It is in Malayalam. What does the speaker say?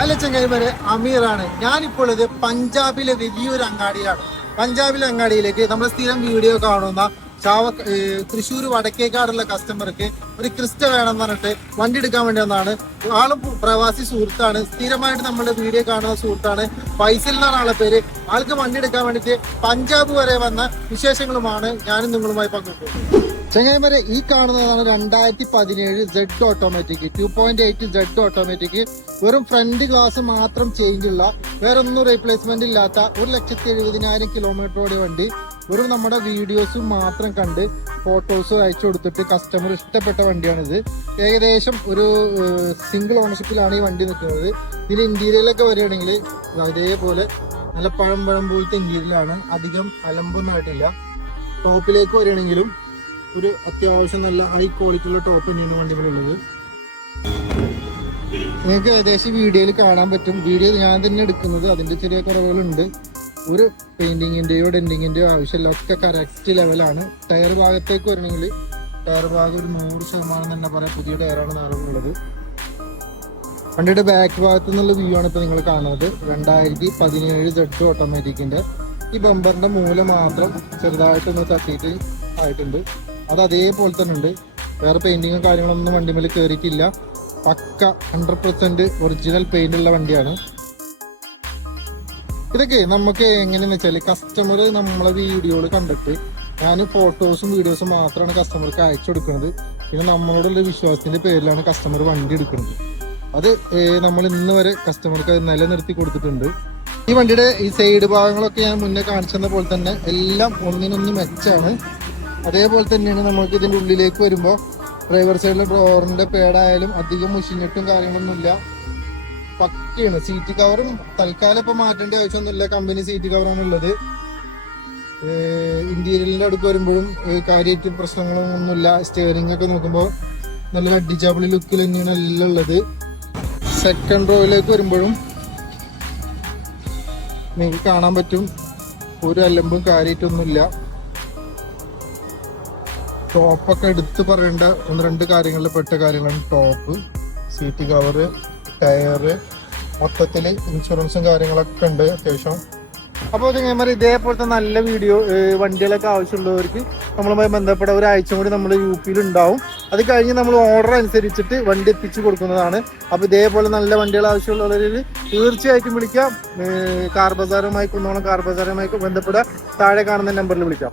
അല്ല ചങ്ങായിമാരെ അമീറാണ്. ഞാനിപ്പോൾ ഇത് പഞ്ചാബിലെ വലിയൊരു അങ്ങാടിയിലാണ്. പഞ്ചാബിലെ അങ്ങാടിയിലേക്ക് നമ്മൾ സ്ഥിരം വീഡിയോ കാണുന്ന ചാവ തൃശ്ശൂർ വടക്കേക്കാടുള്ള കസ്റ്റമർക്ക് ഒരു ക്രിസ്റ്റ വേണം എന്ന് പറഞ്ഞിട്ട് വണ്ടി എടുക്കാൻ വേണ്ടി വന്നാണ് ആളും പ്രവാസി സുഹൃത്താണ്. സ്ഥിരമായിട്ട് നമ്മുടെ വീഡിയോ കാണുന്ന സുഹൃത്താണ്. ഫൈസൽ എന്നാണ് ആളെ പേര്. ആൾക്ക് വണ്ടി എടുക്കാൻ വേണ്ടിയിട്ട് പഞ്ചാബ് വരെ വന്ന വിശേഷങ്ങളുമാണ് ഞാനും നിങ്ങളുമായി പങ്കുവെക്കുന്നത്. ചങ്ങായിമാരെ ഈ കാണുന്നതാണ് രണ്ടായിരത്തി പതിനേഴ് Z automatic two point eight Z automatic വെറും ഫ്രണ്ട് ഗ്ലാസ് മാത്രം ചേഞ്ച് ഉള്ള വേറെ ഒന്നും റീപ്ലേസ്മെന്റ് ഇല്ലാത്ത ഒരു ലക്ഷത്തി എഴുപതിനായിരം കിലോമീറ്ററോടെ വണ്ടി. വെറും നമ്മുടെ വീഡിയോസും മാത്രം കണ്ട് ഫോട്ടോസും അയച്ചു കൊടുത്തിട്ട് കസ്റ്റമർ ഇഷ്ടപ്പെട്ട വണ്ടിയാണിത്. ഏകദേശം ഒരു സിംഗിൾ ഓണർഷിപ്പിലാണ് ഈ വണ്ടി നിൽക്കുന്നത്. ഇതിൽ ഇന്റീരിയലൊക്കെ വരികയാണെങ്കിൽ അതേപോലെ നല്ല പഴം പഴം പോലത്തെ ഇന്റീരിയലാണ് അധികം അലമ്പൊന്നും ആയിട്ടില്ല. ടോപ്പിലേക്ക് വരികയാണെങ്കിലും ഒരു അത്യാവശ്യം നല്ല ഹൈ ക്വാളിറ്റി ഉള്ള ടോപ്പ് തന്നെയാണ് വണ്ടികളുള്ളത്. നിങ്ങൾക്ക് ഏകദേശം വീഡിയോയിൽ കാണാൻ പറ്റും. വീഡിയോ ഞാൻ തന്നെ എടുക്കുന്നത് അതിന്റെ ചെറിയ കുറവുകളുണ്ട്. ഒരു പെയിന്റിങ്ങിന്റെയോ ഡെന്റിങ്ങിന്റെയോ ആവശ്യമില്ല ഒക്കെ കറക്റ്റ് ലെവലാണ് ടയർ ഭാഗത്തേക്ക് വരണമെങ്കിൽ ടയർ ഭാഗം ഒരു നൂറ് ശതമാനം തന്നെ പറയാം. പുതിയ ടയറാണ് നിറവുള്ളത്. വണ്ടിയുടെ ബാക്ക് ഭാഗത്തു നിന്നുള്ള വ്യൂ ആണ് ഇപ്പൊ നിങ്ങൾ കാണുന്നത്. രണ്ടായിരത്തി പതിനേഴ് ജെഡ് ഓട്ടോമാറ്റിക്കിന്റെ ഈ ബമ്പറിന്റെ മൂല മാത്രം ചെറുതായിട്ടൊന്ന് തട്ടിയിട്ട് ആയിട്ടുണ്ട്. അത് അതേപോലെ തന്നെ ഉണ്ട്. വേറെ പെയിന്റിങ്ങും കാര്യങ്ങളൊന്നും വണ്ടിമേൽ കയറിയിട്ടില്ല പക്ക ഹൺഡ്രഡ് പെർസെന്റ് ഒറിജിനൽ പെയിന്റ് ഉള്ള വണ്ടിയാണ്. ഇതൊക്കെ നമുക്ക് എങ്ങനെയാന്ന് വെച്ചാൽ കസ്റ്റമർ നമ്മളെ വീഡിയോകൾ കണ്ടിട്ട് ഞാൻ ഫോട്ടോസും വീഡിയോസും മാത്രമാണ് കസ്റ്റമർക്ക് അയച്ചു കൊടുക്കുന്നത്. പിന്നെ നമ്മളോടുള്ള വിശ്വാസത്തിന്റെ പേരിലാണ് കസ്റ്റമർ വണ്ടി എടുക്കുന്നത്. അത് നമ്മൾ ഇന്ന് വരെ കസ്റ്റമർക്ക് അത് നിലനിർത്തി കൊടുത്തിട്ടുണ്ട്. ഈ വണ്ടിയുടെ ഈ സൈഡ് ഭാഗങ്ങളൊക്കെ ഞാൻ മുന്നേ കാണിച്ചെന്ന പോലെ തന്നെ എല്ലാം ഒന്നിനൊന്ന് മെച്ചാണ് അതേപോലെ തന്നെയാണ് നമുക്ക് ഇതിന്റെ ഉള്ളിലേക്ക് വരുമ്പോൾ ഡ്രൈവർ സൈഡിലെ ഡ്രോറിന്റെ പേടായാലും അധികം മുഷിഞ്ഞിട്ടും കാര്യങ്ങളൊന്നുമില്ല പക്കയാണ് സീറ്റ് കവറും തൽക്കാലം ഇപ്പൊ മാറ്റേണ്ട ആവശ്യമൊന്നുമില്ല. കമ്പനി സീറ്റ് കവറാണ് ഉള്ളത്. ഇന്റീരിയലിന്റെ അടുത്ത് വരുമ്പോഴും കാര്യമായിട്ട് പ്രശ്നങ്ങളൊന്നുമില്ല സ്റ്റിയറിംഗ് ഒക്കെ നോക്കുമ്പോൾ നല്ല അടിച്ചാപ്പിളി ലുക്കിൽ തന്നെയാണ് എല്ലാം ഉള്ളത്. സെക്കൻഡ് റോയിലേക്ക് വരുമ്പോഴും നിങ്ങൾക്ക് കാണാൻ പറ്റും. ഒരു അലമ്പും കാര്യമായിട്ടൊന്നുമില്ല. ടോപ്പൊക്കെ എടുത്ത് പറയേണ്ട. ഒന്ന് രണ്ട് കാര്യങ്ങളിൽ പെട്ട കാര്യങ്ങളാണ് ടോപ്പ് സീറ്റ് കവറ് ടയറ് മൊത്തത്തിൽ ഇൻഷുറൻസും കാര്യങ്ങളൊക്കെ ഉണ്ട് അത്യാവശ്യം. അപ്പോൾ ചങ്ങന്മാർ ഇതേപോലത്തെ നല്ല വീഡിയോ വണ്ടികളൊക്കെ ആവശ്യമുള്ളവർക്ക് നമ്മളുമായി ബന്ധപ്പെട്ട ഒരാഴ്ച കൂടി നമ്മൾ യു പിയിൽ ഉണ്ടാവും. അത് കഴിഞ്ഞ് നമ്മൾ ഓർഡർ അനുസരിച്ചിട്ട് വണ്ടി എത്തിച്ചു കൊടുക്കുന്നതാണ്. അപ്പോൾ ഇതേപോലെ നല്ല വണ്ടികൾ ആവശ്യമുള്ളവരിൽ തീർച്ചയായിട്ടും വിളിക്കാം. കാർ ബസാറുമായി കുന്നോളം കാർ ബസാറുമായി ബന്ധപ്പെടുക താഴെ കാണുന്ന നമ്പറിൽ വിളിക്കാം.